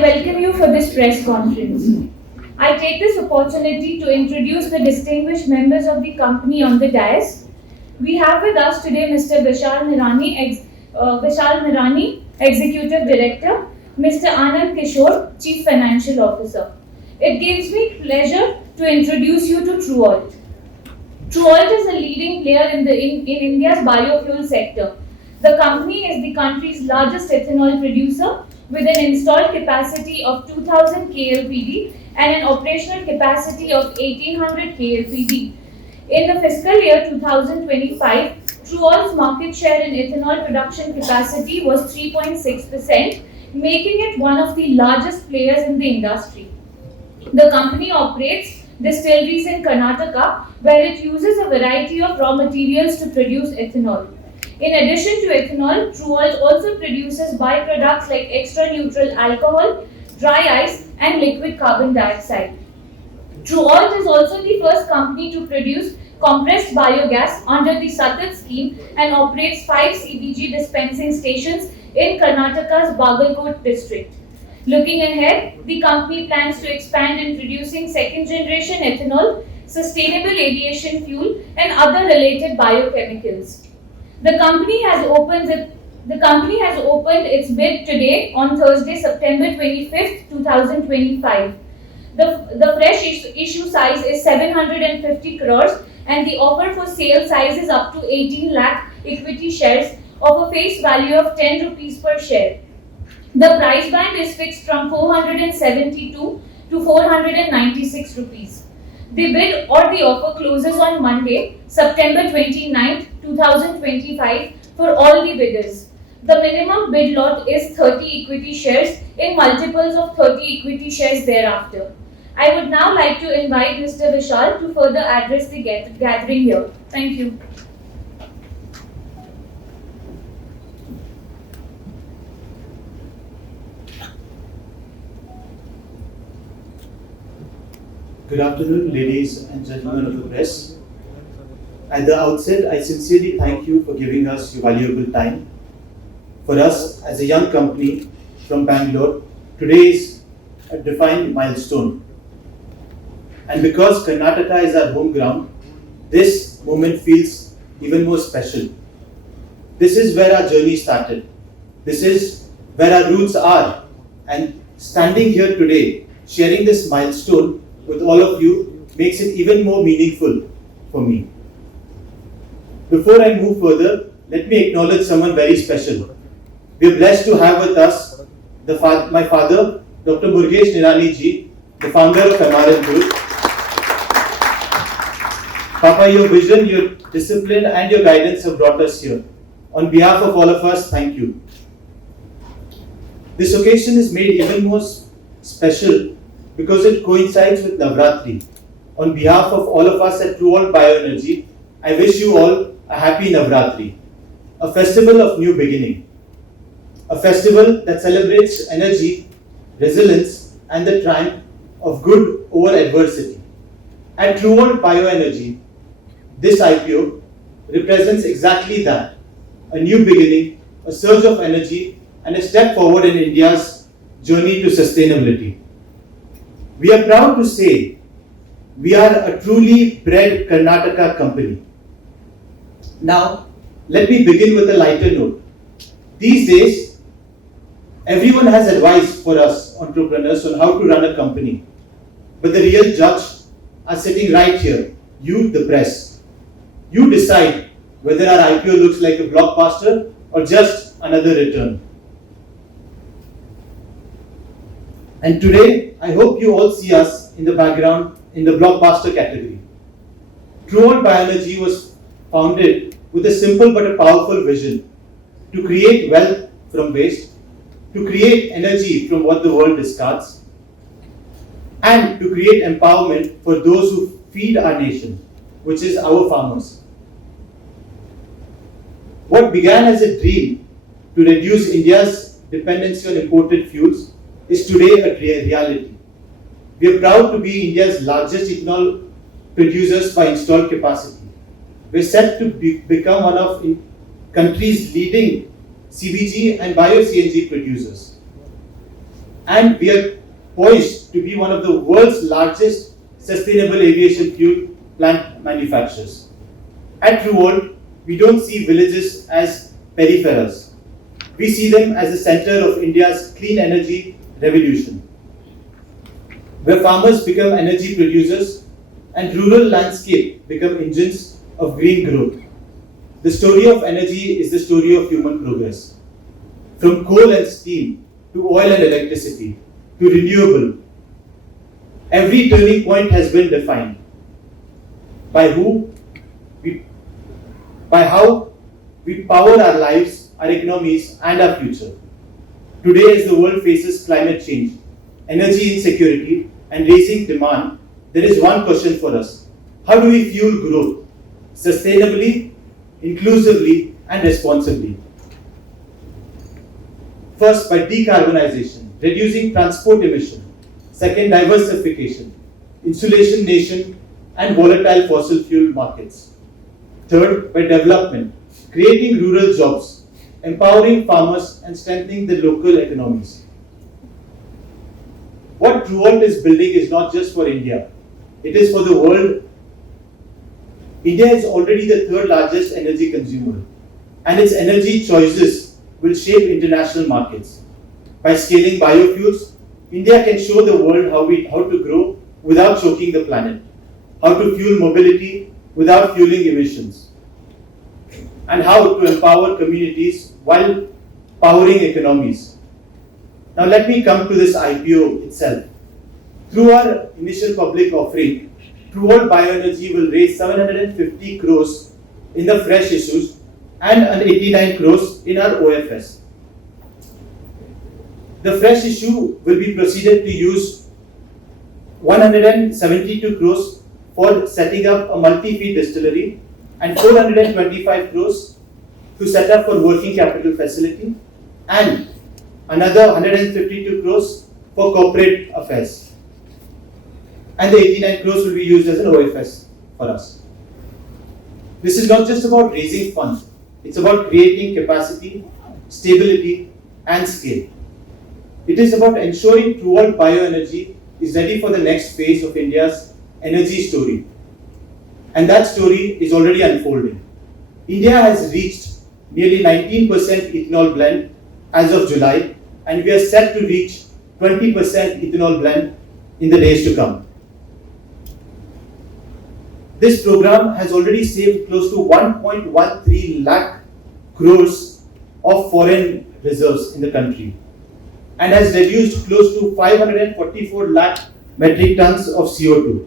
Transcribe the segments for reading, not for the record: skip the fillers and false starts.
welcome you for this press conference. I take this opportunity to introduce the distinguished members of the company on the dais. We have with us today Mr. Vishal Nirani, Executive Director, Mr. Anand Kishore, Chief Financial Officer. It gives me pleasure to introduce you to TruAlt. TruAlt is a leading player in India's biofuel sector. The company is the country's largest ethanol producer with an installed capacity of 2000 KLPD and an operational capacity of 1800 KLPD. In the fiscal year 2025, TruAlt's market share in ethanol production capacity was 3.6%, making it one of the largest players in the industry. The company operates distilleries in Karnataka, where it uses a variety of raw materials to produce ethanol. In addition to ethanol, TruAlt also produces byproducts like extra neutral alcohol, dry ice, and liquid carbon dioxide. TruAlt is also the first company to produce compressed biogas under the Sept scheme and operates 5 CBG dispensing stations in Karnataka's Bangalore district. Looking ahead, the company plans to expand in producing second generation ethanol, sustainable aviation fuel, and other related biochemicals. The company has opened its bid today on Thursday, September 25th, 2025. The fresh issue size is 750 crores and the offer for sale size is up to 18 lakh equity shares of a face value of 10 rupees per share. The price band is fixed from 472 to 496 rupees. The bid or the offer closes on Monday, September 29th, 2025 for all the bidders. The minimum bid lot is 30 equity shares in multiples of 30 equity shares thereafter. I would now like to invite Mr. Vishal to further address the gathering here. Thank you. Good afternoon, ladies and gentlemen of the press. At the outset, I sincerely thank you for giving us your valuable time. For us, as a young company from Bangalore, today is a defined milestone. And because Karnataka is our home ground, this moment feels even more special. This is where our journey started. This is where our roots are. And standing here today, sharing this milestone with all of you makes it even more meaningful for me. Before I move further, let me acknowledge someone very special. We are blessed to have with us my father, Dr. Murgesh Nirani ji, the founder of MRL Group. Papa, your vision, your discipline and your guidance have brought us here. On behalf of all of us, thank you. This occasion is made even more special because it coincides with Navratri. On behalf of all of us at TruAlt Bioenergy, I wish you all a happy Navratri, a festival of new beginning, a festival that celebrates energy, resilience, and the triumph of good over adversity. At TruAlt Bioenergy, this IPO represents exactly that, a new beginning, a surge of energy, and a step forward in India's journey to sustainability. We are proud to say we are a truly bred Karnataka company. Now, let me begin with a lighter note. These days, everyone has advice for us entrepreneurs on how to run a company. But the real judge are sitting right here, you, the press. You decide whether our IPO looks like a blockbuster or just another return. And today, I hope you all see us in the background in the blockbuster category. TruAlt Bioenergy was founded with a simple but a powerful vision to create wealth from waste, to create energy from what the world discards, and to create empowerment for those who feed our nation, which is our farmers. What began as a dream to reduce India's dependency on imported fuels is today a reality. We are proud to be India's largest ethanol producers by installed capacity. We are set to become one of the country's leading CBG and bio-CNG producers. and we are poised to be one of the world's largest sustainable aviation fuel plant manufacturers. At TruAlt, we don't see villages as peripherals. We see them as the center of India's clean energy revolution, where farmers become energy producers and rural landscape become engines of green growth. The story of energy is the story of human progress. From coal and steam to oil and electricity to renewable, every turning point has been defined by how we power our lives, our economies, and our future. Today, as the world faces climate change, energy insecurity, and rising demand, there is one question for us: how do we fuel growth sustainably, inclusively, and responsibly? First, by decarbonization, reducing transport emission. Second, diversification, insulation nation and volatile fossil fuel markets. Third, by development, creating rural jobs, empowering farmers and strengthening the local economies. What TruAlt is building is not just for India, it is for the world. India is already the third largest energy consumer, and its energy choices will shape international markets. By scaling biofuels, India can show the world how to grow without choking the planet, how to fuel mobility without fueling emissions, and how to empower communities while powering economies. Now let me come to this IPO itself. Through our initial public offering, TruAlt Bioenergy will raise 750 crores in the fresh issues and an 89 crores in our OFS. The fresh issue will be proceeded to use 172 crores for setting up a multi-feed distillery and 425 crores to set up for working capital facility and another 152 crores for corporate affairs. And the 89 crores will be used as an OFS for us. This is not just about raising funds, it's about creating capacity, stability, and scale. It is about ensuring TruAlt Bioenergy is ready for the next phase of India's energy story. And that story is already unfolding. India has reached nearly 19% ethanol blend as of July, and we are set to reach 20% ethanol blend in the days to come. This program has already saved close to 1.13 lakh crores of foreign reserves in the country and has reduced close to 544 lakh metric tons of CO2.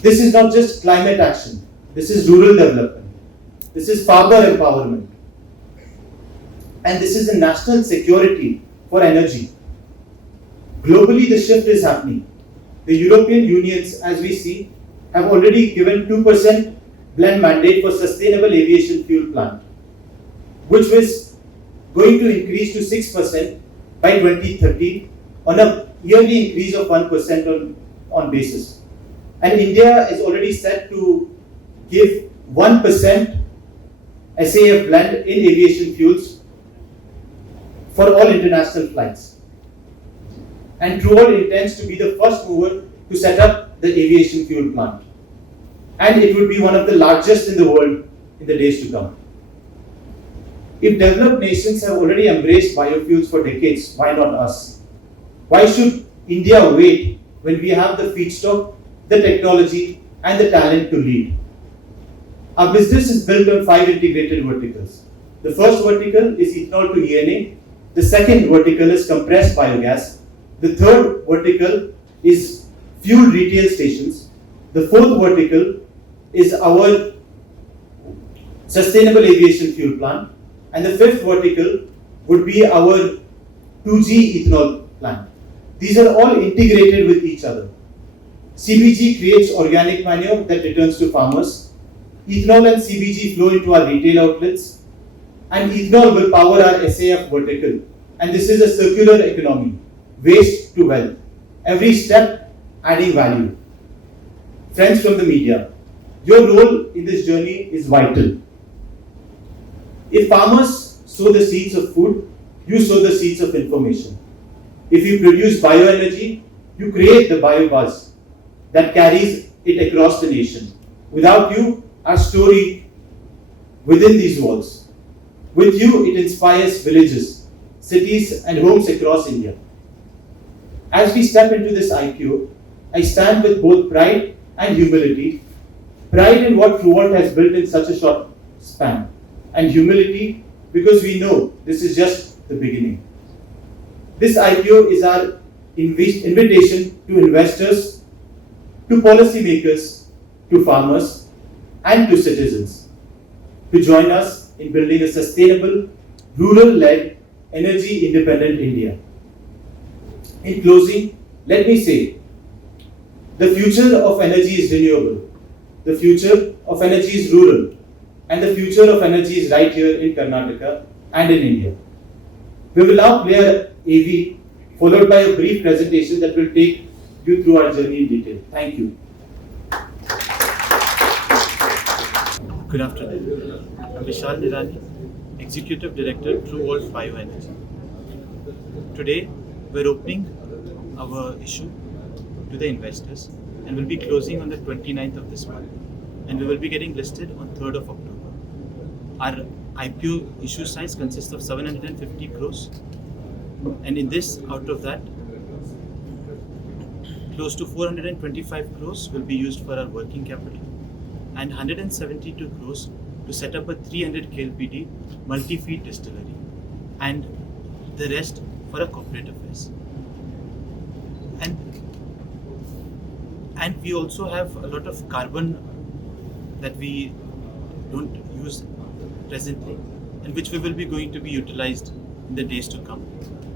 This is not just climate action, this is rural development, this is farmer empowerment, and this is a national security for energy. Globally, the shift is happening. The European Unions, as we see, have already given 2% blend mandate for sustainable aviation fuel plant, which was going to increase to 6% by 2030 on a yearly increase of 1% on basis. And India is already set to give 1% SAF blend in aviation fuels for all international flights. And TruAlt intends to be the first mover to set up the aviation fuel plant. And it would be one of the largest in the world in the days to come. If developed nations have already embraced biofuels for decades, why not us? Why should India wait when we have the feedstock, the technology, and the talent to lead? Our business is built on 5 integrated verticals. The first vertical is ethanol to ENA. The second vertical is compressed biogas. The third vertical is fuel retail stations. The fourth vertical is our sustainable aviation fuel plant. And the fifth vertical would be our 2G ethanol plant. These are all integrated with each other. CBG creates organic manure that returns to farmers. Ethanol and CBG flow into our retail outlets. And ethanol will power our SAF vertical. And this is a circular economy, waste to wealth. Every step adding value. Friends from the media, your role in this journey is vital. If farmers sow the seeds of food, you sow the seeds of information. If you produce bioenergy, you create the biobuzz that carries it across the nation. Without you, our story within these walls. With you, it inspires villages, cities, and homes across India. As we step into this IPO, I stand with both pride and humility. Pride in what TruAlt has built in such a short span, and humility because we know this is just the beginning. This IPO is our invitation to investors, to policymakers, to farmers, and to citizens to join us in building a sustainable, rural-led, energy-independent India. In closing, let me say, the future of energy is renewable, the future of energy is rural, and the future of energy is right here in Karnataka and in India. We will now play a AV followed by a brief presentation that will take you through our journey in detail. Thank you. Good afternoon. I'm Vishal Nirani, Executive Director, TruAlt Bioenergy. Today, we're opening our issue to the investors and will be closing on the 29th of this month. And we will be getting listed on 3rd of October. Our IPO issue size consists of 750 crores. And in this, out of that, close to 425 crores will be used for our working capital and 172 crores to set up a 300 KLPD multi-feed distillery and the rest for our corporate affairs. And we also have a lot of carbon that we don't use presently and which we will be going to be utilized in the days to come.